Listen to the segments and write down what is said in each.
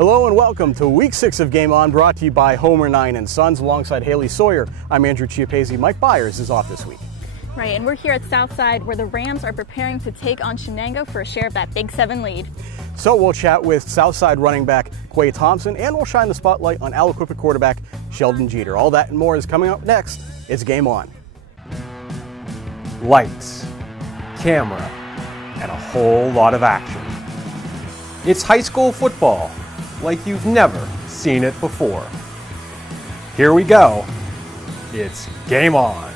Hello and welcome to Week 6 of Game On, brought to you by Homer 9 and Sons alongside Haley Sawyer. I'm Andrew Chiappazzi. Mike Byers is off this week. Right, and we're here at Southside where the Rams are preparing to take on Shenango for a share of that Big 7 lead. So we'll chat with Southside running back Quae Thompson, and we'll shine the spotlight on Aliquippa quarterback Sheldon Jeter. All that and more is coming up next. It's Game On. Lights, camera, and a whole lot of action. It's high school football like you've never seen it before. Here we go. It's Game On.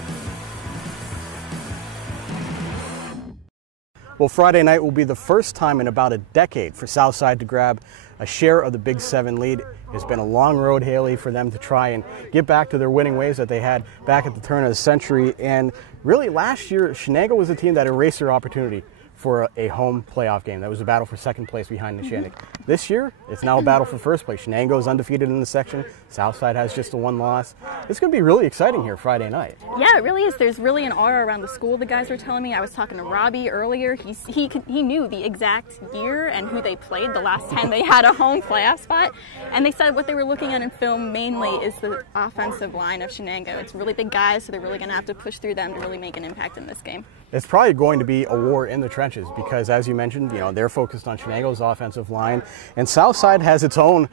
Well, Friday night will be the first time in about a decade for Southside to grab a share of the Big 7 lead. It's been a long road, Haley, for them to try and get back to their winning ways that they had back at the turn of the century. And really, last year, Shenango was a team that erased their opportunity for a home playoff game. That was a battle for second place behind the Shenango. This year, it's now a battle for first place. Shenango is undefeated in the section. Southside has just a one loss. It's going to be really exciting here Friday night. Yeah, it really is. There's really an aura around the school, the guys were telling me. I was talking to Robbie earlier. He knew the exact year and who they played the last time they had a home playoff spot. And they said what they were looking at in film mainly is the offensive line of Shenango. It's really big guys, so they're really going to have to push through them to really make an impact in this game. It's probably going to be a war in the trenches because, as you mentioned, they're focused on Shenango's offensive line, and Southside has its own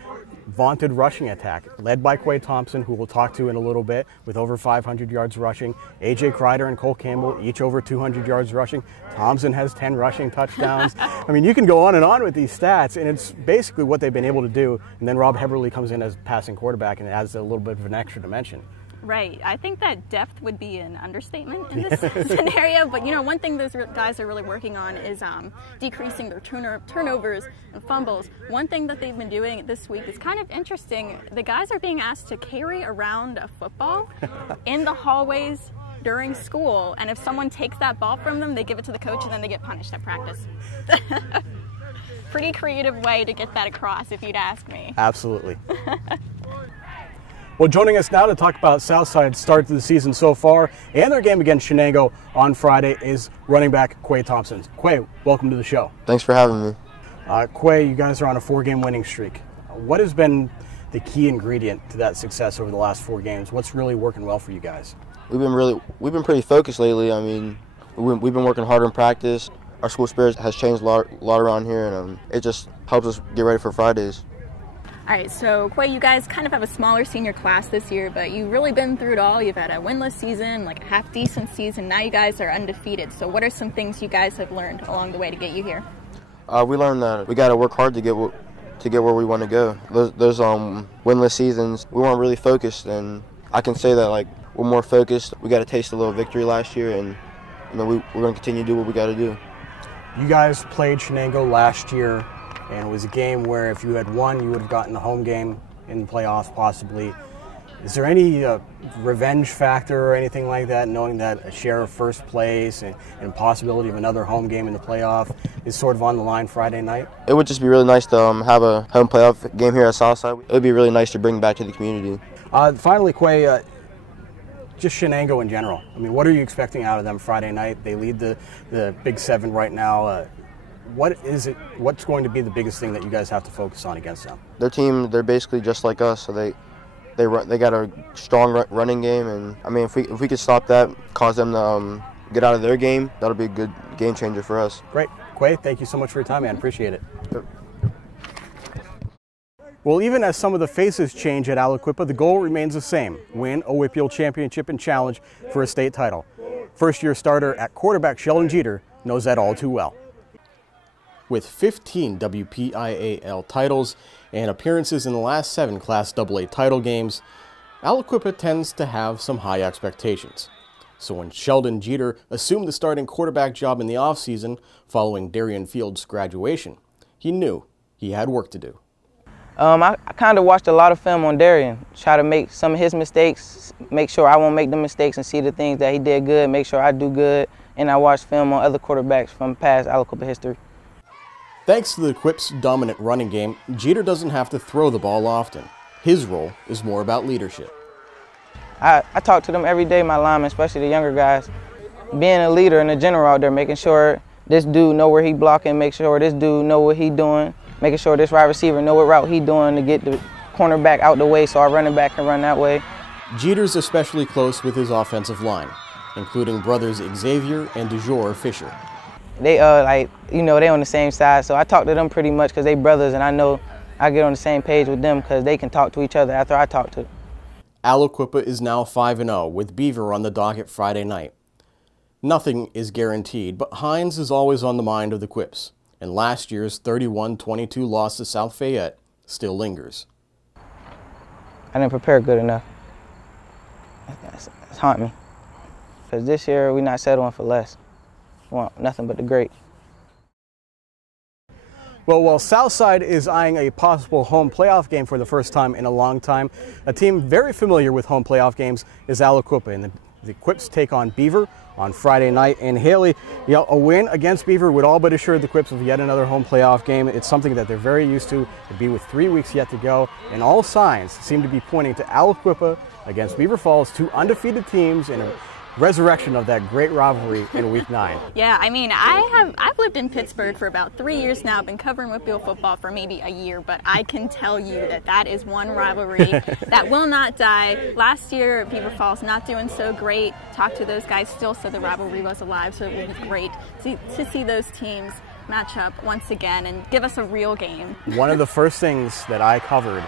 vaunted rushing attack, led by Quae Thompson, who we'll talk to in a little bit, with over 500 yards rushing. A.J. Kreider and Cole Campbell, each over 200 yards rushing. Thompson has 10 rushing touchdowns. I mean, you can go on and on with these stats, and it's basically what they've been able to do. And then Rob Heberly comes in as passing quarterback and adds a little bit of an extra dimension. Right. I think that depth would be an understatement in this scenario. But, one thing those guys are really working on is decreasing their turnovers and fumbles. One thing that they've been doing this week is kind of interesting. The guys are being asked to carry around a football in the hallways during school. And if someone takes that ball from them, they give it to the coach and then they get punished at practice. Pretty creative way to get that across, if you'd ask me. Absolutely. Well, joining us now to talk about Southside's start to the season so far and their game against Shenango on Friday is running back Quae Thompson. Quae, welcome to the show. Thanks for having me. Quae, you guys are on a 4-game winning streak. What has been the key ingredient to that success over the last 4 games? What's really working well for you guys? We've been pretty focused lately. I mean, we've been working hard in practice. Our school spirit has changed a lot around here, and it just helps us get ready for Fridays. All right, so Quae, you guys kind of have a smaller senior class this year, but you've really been through it all. You've had a winless season, like a half-decent season. Now you guys are undefeated. So what are some things you guys have learned along the way to get you here? We learned that we got to work hard to get where we want to go. Those winless seasons, we weren't really focused, and I can say that we're more focused. We got a taste of a little victory last year, and we're going to continue to do what we got to do. You guys played Shenango last year, and it was a game where if you had won, you would have gotten the home game in the playoffs possibly. Is there any revenge factor or anything like that, knowing that a share of first place and a possibility of another home game in the playoff is sort of on the line Friday night? It would just be really nice to have a home playoff game here at Southside. It would be really nice to bring back to the community. Finally, Quae, just Shenango in general. I mean, what are you expecting out of them Friday night? They lead the Big 7 right now. What's going to be the biggest thing that you guys have to focus on against them? Their team, they're basically just like us, so they got a strong running game, and I mean, if we could stop that, cause them to get out of their game, that'll be a good game changer for us. Great. Quae, thank you so much for your time, man. Appreciate it. Yep. Well, even as some of the faces change at Aliquippa, the goal remains the same: win a WPIAL championship and challenge for a state title. First-year starter at quarterback Sheldon Jeter knows that all too well. With 15 WPIAL titles and appearances in the last 7 Class AA title games, Aliquippa tends to have some high expectations. So when Sheldon Jeter assumed the starting quarterback job in the offseason following Darian Field's graduation, he knew he had work to do. I kind of watched a lot of film on Darian, try to make some of his mistakes, make sure I won't make the mistakes and see the things that he did good, make sure I do good, and I watched film on other quarterbacks from past Aliquippa history. Thanks to the Quip's dominant running game, Jeter doesn't have to throw the ball often. His role is more about leadership. I talk to them every day, my linemen, especially the younger guys. Being a leader and a general out there, making sure this dude know where he blocking, make sure this dude know what he doing, making sure this wide receiver know what route he doing to get the cornerback out the way so our running back can run that way. Jeter's especially close with his offensive line, including brothers Xavier and DeJour Fisher. They they on the same side, so I talk to them pretty much because they brothers, and I know I get on the same page with them because they can talk to each other after I talk to them. Aliquippa is now 5-0 with Beaver on the docket Friday night. Nothing is guaranteed, but Hines is always on the mind of the Quips, and last year's 31-22 loss to South Fayette still lingers. I didn't prepare good enough. It's haunting me. Because this year, we're not settling for less. We want nothing but the great. Well, while Southside is eyeing a possible home playoff game for the first time in a long time, a team very familiar with home playoff games is Aliquippa, and the Quips take on Beaver on Friday night. And Haley, a win against Beaver would all but assure the Quips of yet another home playoff game. It's something that they're very used to. It'd be with 3 weeks yet to go, and all signs seem to be pointing to Aliquippa against Beaver Falls, two undefeated teams in a resurrection of that great rivalry in Week 9. Yeah, I mean, I've lived in Pittsburgh for about 3 years now. I've been covering Whitfield football for maybe a year, but I can tell you that is one rivalry that will not die. Last year, Beaver Falls not doing so great. Talked to those guys, still said the rivalry was alive, so it will be great to see those teams match up once again and give us a real game. One of the first things that I covered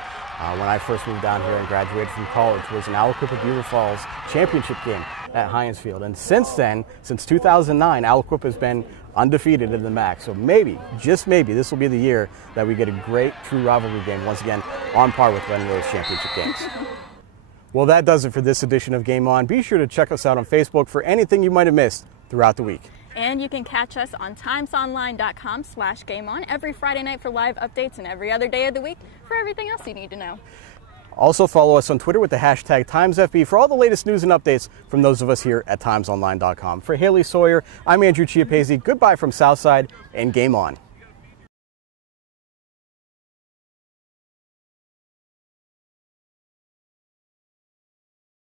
when I first moved down here and graduated from college was an Aliquippa Beaver Falls championship game at Heinz Field. And since then, since 2009, Aliquippa has been undefeated in the MAC. So maybe, just maybe, this will be the year that we get a great true rivalry game once again on par with winning those championship games. Well, that does it for this edition of Game On. Be sure to check us out on Facebook for anything you might have missed throughout the week. And you can catch us on timesonline.com/gameon every Friday night for live updates and every other day of the week for everything else you need to know. Also follow us on Twitter with the hashtag TimesFB for all the latest news and updates from those of us here at timesonline.com. For Haley Sawyer, I'm Andrew Chiappazzi. Goodbye from Southside and Game On.